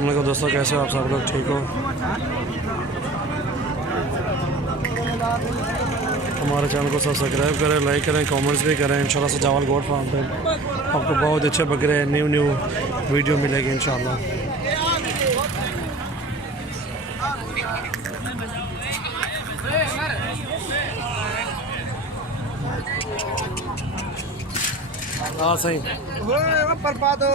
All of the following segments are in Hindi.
अस्सलाम वालेकुम दोस्तों, कैसे हो आप सब लोग? ठीक हो? हमारे चैनल को सब्सक्राइब करें, लाइक करें, कमेंट्स भी करें। इंशाल्लाह सजावल गोट फार्म पे आपको बहुत अच्छे बकरे न्यू वीडियो मिलेगी इंशाल्लाह। हाँ सही बर्बादो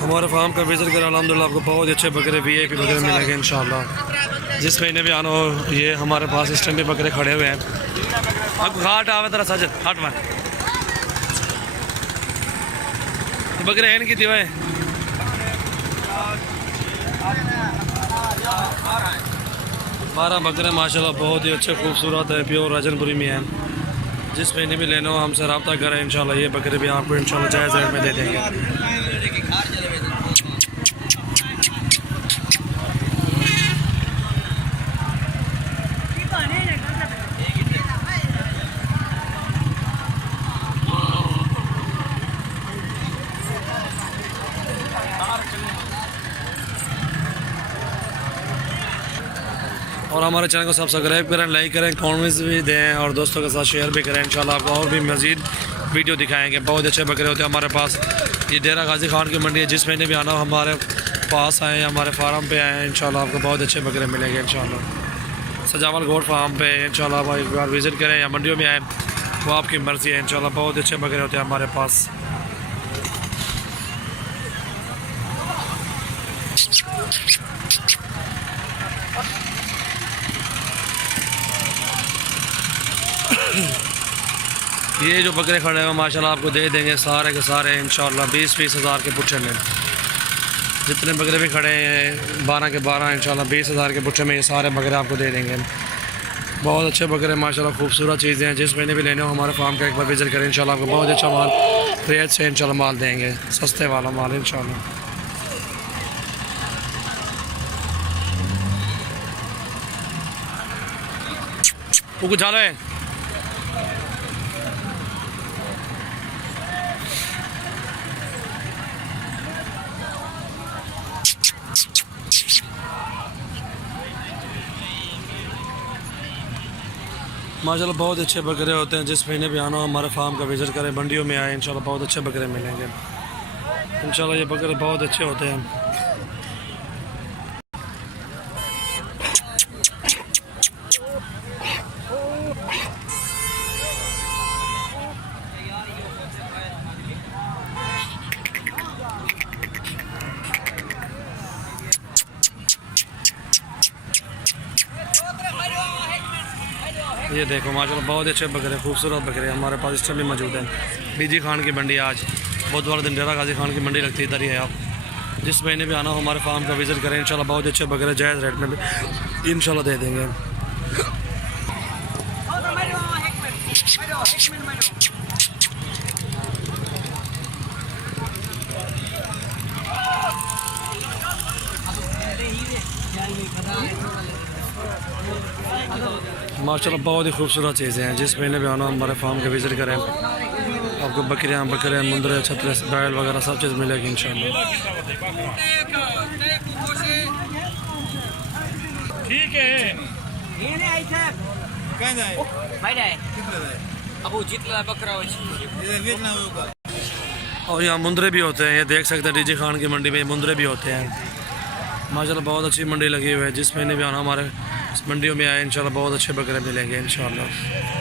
हमारे फार्म का विजिट करें। अल्हम्दुलिल्लाह आपको बहुत अच्छे बकरे VIP बकरे मिलेंगे इंशाल्लाह। जिस महीने भी आना हो, ये हमारे पास इस टाइम भी बकरे खड़े हुए हैं। अब घाट आवे तरह सजद हट में बकरे हैं की दिवाए 12 बकरे माशाल्लाह बहुत ही अच्छे खूबसूरत है, प्योर राजनपुरी में हैं। जिस महीने भी लेना हो हमसे रब्ता करें इंशाल्लाह। ये बकरे भी आपको इंशाल्लाह जायज़ रेट में दे देंगे। और हमारे चैनल को सब्सक्राइब करें, लाइक करें, कमेंट्स भी दें और दोस्तों के साथ शेयर भी करें। इंशाल्लाह आपको और भी मज़ीद वीडियो दिखाएंगे। बहुत अच्छे बकरे होते हैं हमारे पास। ये डेरा गाजी खान की मंडी है। जिस महीने भी आना हो हमारे पास आएँ, हमारे फार्म पे आएँ, इंशाल्लाह आपको बहुत अच्छे बकरे मिलेंगे इंशाल्लाह। सजावल गोट फार्म पे इंशाल्लाह आप एक बार विज़िट करें या मंडियों में आएँ, वो आपकी मर्ज़ी है। इंशाल्लाह बहुत अच्छे बकरे होते हैं हमारे पास। ये जो बकरे खड़े हुए माशाल्लाह आपको दे देंगे सारे के सारे इंशाल्लाह 20-20 हज़ार के पुट्ठे में। जितने बकरे भी खड़े हैं 12 के 12 इंशाल्लाह 20 हज़ार के पुट्ठे में ये सारे बकरे आपको दे देंगे। बहुत अच्छे बकरे माशाल्लाह, खूबसूरत चीज़ें हैं। जिस महीने भी लेने हो हमारे फार्म का एक बार विजिट करें इंशाल्लाह आपको बहुत अच्छा माल रेट से इंशाल्लाह माल देंगे, सस्ते वाला माल इंशाल्लाह। वो कुछ झालो है माशाल्लाह बहुत अच्छे बकरे होते हैं। जिस महीने भी आना हो हमारे फार्म का विजिट करें, मंडियों में आए, इंशाल्लाह बहुत अच्छे बकरे मिलेंगे इंशाल्लाह। ये बकरे बहुत अच्छे होते हैं। ये देखो माशाल्लाह बहुत अच्छे बकरे, खूबसूरत बकरे हमारे पास इस टाइम भी मौजूद हैं। डीजी खान की मंडी आज बहुत बड़ा दिन, डेरा गाजी खान की मंडी लगती है इधर ही है। आप जिस महीने भी आना हो हमारे फार्म का विजिट करें इंशाल्लाह बहुत अच्छे बकरे जायज़ रेट में भी इंशाल्लाह दे देंगे। माशाल्लाह बहुत ही खूबसूरत चीज़ें हैं। जिस महीने भी आना हमारे फार्म के विज़िट करें, आपको बकरियाँ, बकरे, मुंदरे, छतरे, बैल वगैरह सब चीज़ मिलेगी इंशाल्लाह। ठीक है। और यहाँ मुंदरे भी होते हैं, ये देख सकते हैं डीजी खान की मंडी में मुंदरे भी होते हैं माशाल्लाह। बहुत अच्छी मंडी लगी हुई है। जिस महीने भी आना हमारे मंडियों में आए इंशाल्लाह बहुत अच्छे बकरे मिलेंगे इंशाल्लाह।